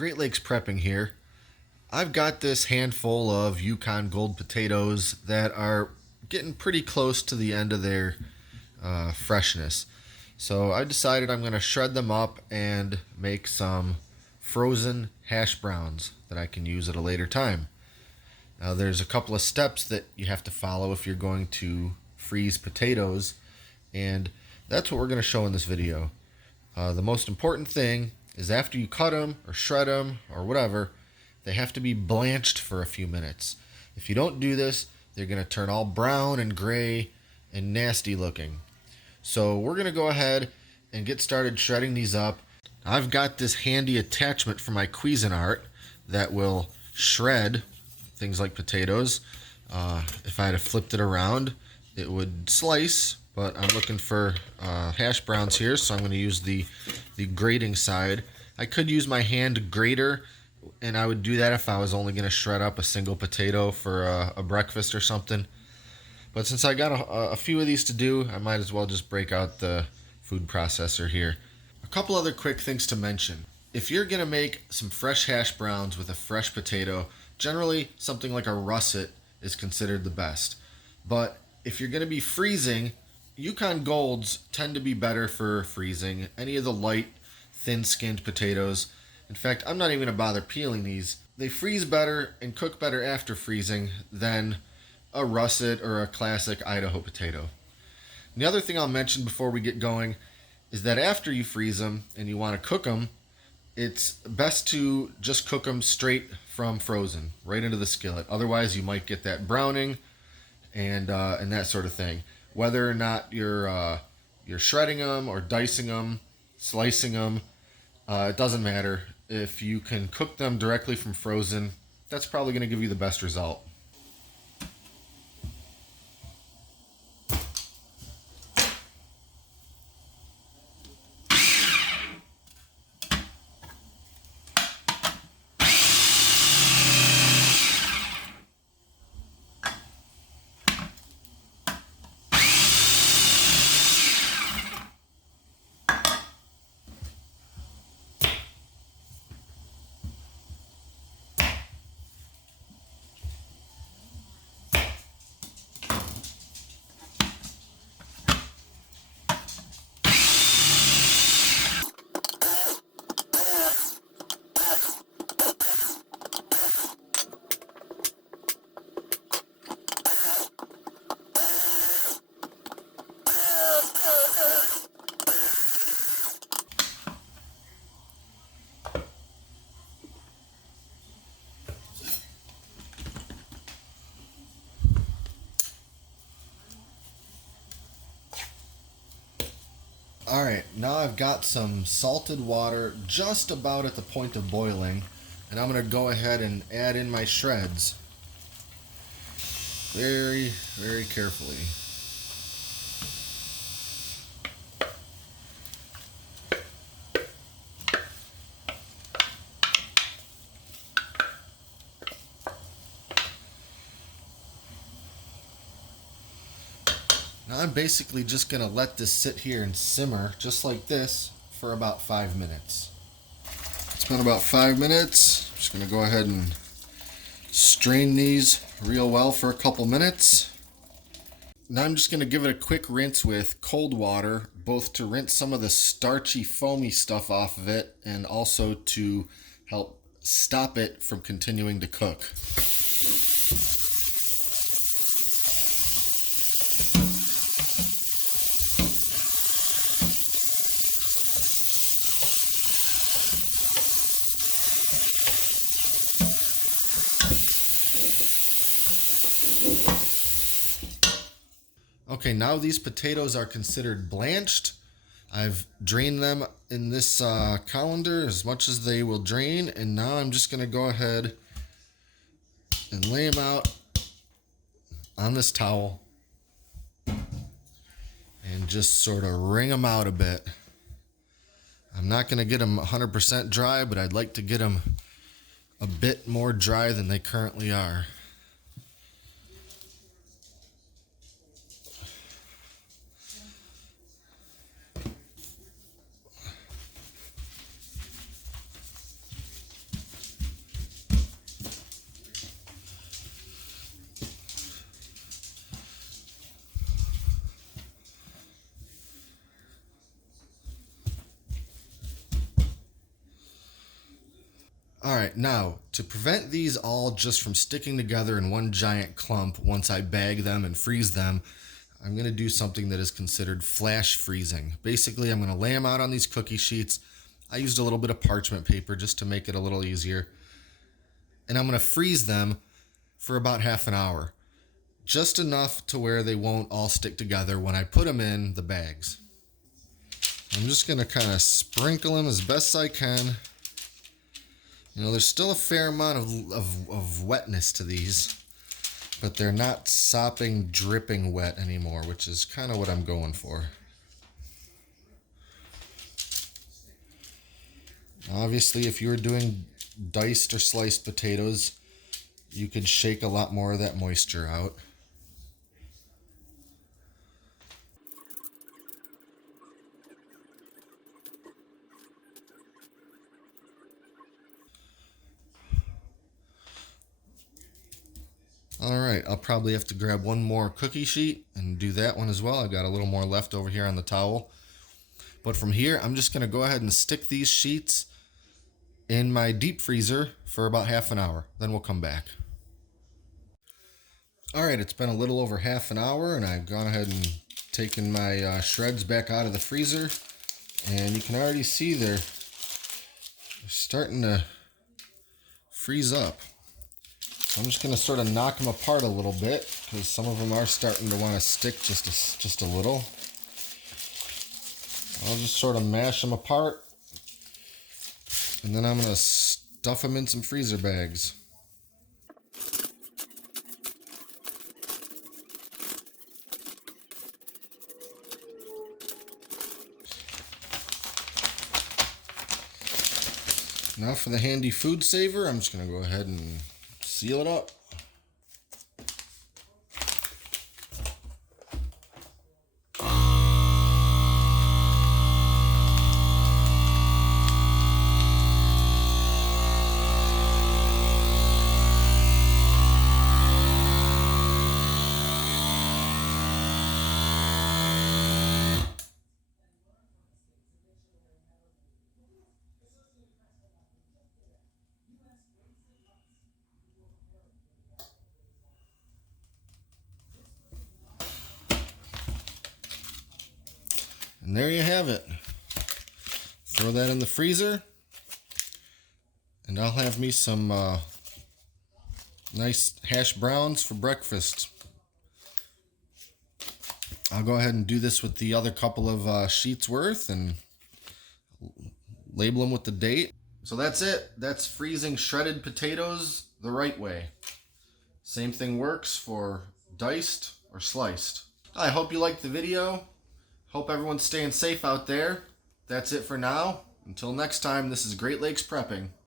Great Lakes Prepping here. I've got this handful of Yukon Gold potatoes that are getting pretty close to the end of their freshness. So I decided I'm going to shred them up and make some frozen hash browns that I can use at a later time. Now there's a couple of steps that you have to follow if you're going to freeze potatoes, and that's what we're going to show in this video. The most important thing is after you cut them or shred them or whatever, they have to be blanched for a few minutes. If you don't do this, they're going to turn all brown and gray and nasty looking. So we're going to go ahead and get started shredding these up. I've got this handy attachment for my Cuisinart that will shred things like potatoes. If I had flipped it around, it would slice, but I'm looking for hash browns here, so I'm going to use the grating side. I could use my hand grater, and I would do that if I was only going to shred up a single potato for a breakfast or something. But since I got a few of these to do, I might as well just break out the food processor here. A couple other quick things to mention. If you're going to make some fresh hash browns with a fresh potato, generally something like a russet is considered the best. But if you're going to be freezing, Yukon Golds tend to be better for freezing. Any of the light, thin-skinned potatoes. In fact, I'm not even going to bother peeling these. They freeze better and cook better after freezing than a russet or a classic Idaho potato. And the other thing I'll mention before we get going is that after you freeze them and you want to cook them, it's best to just cook them straight from frozen, right into the skillet. Otherwise, you might get that browning and that sort of thing. Whether or not you're shredding them or dicing them, slicing them, it doesn't matter. If you can cook them directly from frozen, that's probably going to give you the best result. Alright, now I've got some salted water just about at the point of boiling, and I'm going to go ahead and add in my shreds very, very carefully. Now I'm basically just going to let this sit here and simmer just like this for about 5 minutes. It's been about 5 minutes. I'm just going to go ahead and strain these real well for a couple minutes. Now I'm just going to give it a quick rinse with cold water, both to rinse some of the starchy, foamy stuff off of it and also to help stop it from continuing to cook. Okay, now these potatoes are considered blanched. I've drained them in this colander as much as they will drain, and now I'm just going to go ahead and lay them out on this towel and just sort of wring them out a bit. I'm not going to get them 100% dry, but I'd like to get them a bit more dry than they currently are. All right, now to prevent these all just from sticking together in one giant clump once I bag them and freeze them, I'm going to do something that is considered flash freezing. Basically, I'm going to lay them out on these cookie sheets. I used a little bit of parchment paper just to make it a little easier. And I'm going to freeze them for about half an hour. Just enough to where they won't all stick together when I put them in the bags. I'm just going to kind of sprinkle them as best I can. You know, there's still a fair amount of wetness to these, but they're not sopping, dripping wet anymore, which is kind of what I'm going for. Obviously, if you were doing diced or sliced potatoes, you could shake a lot more of that moisture out. All right, I'll probably have to grab one more cookie sheet and do that one as well. I've got a little more left over here on the towel. But from here, I'm just going to go ahead and stick these sheets in my deep freezer for about half an hour. Then we'll come back. All right, it's been a little over half an hour, and I've gone ahead and taken my shreds back out of the freezer. And you can already see they're starting to freeze up. I'm just going to sort of knock them apart a little bit because some of them are starting to want to stick just a little. I'll just sort of mash them apart, and then I'm going to stuff them in some freezer bags. Now for the handy FoodSaver, I'm just going to go ahead and seal it up. And there you have it. Throw that in the freezer, and I'll have me some nice hash browns for breakfast. I'll go ahead and do this with the other couple of sheets worth and label them with the date. So that's it. That's freezing shredded potatoes the right way. Same thing works for diced or sliced. I hope you liked the video. Hope everyone's staying safe out there. That's it for now. Until next time, this is Great Lakes Prepping.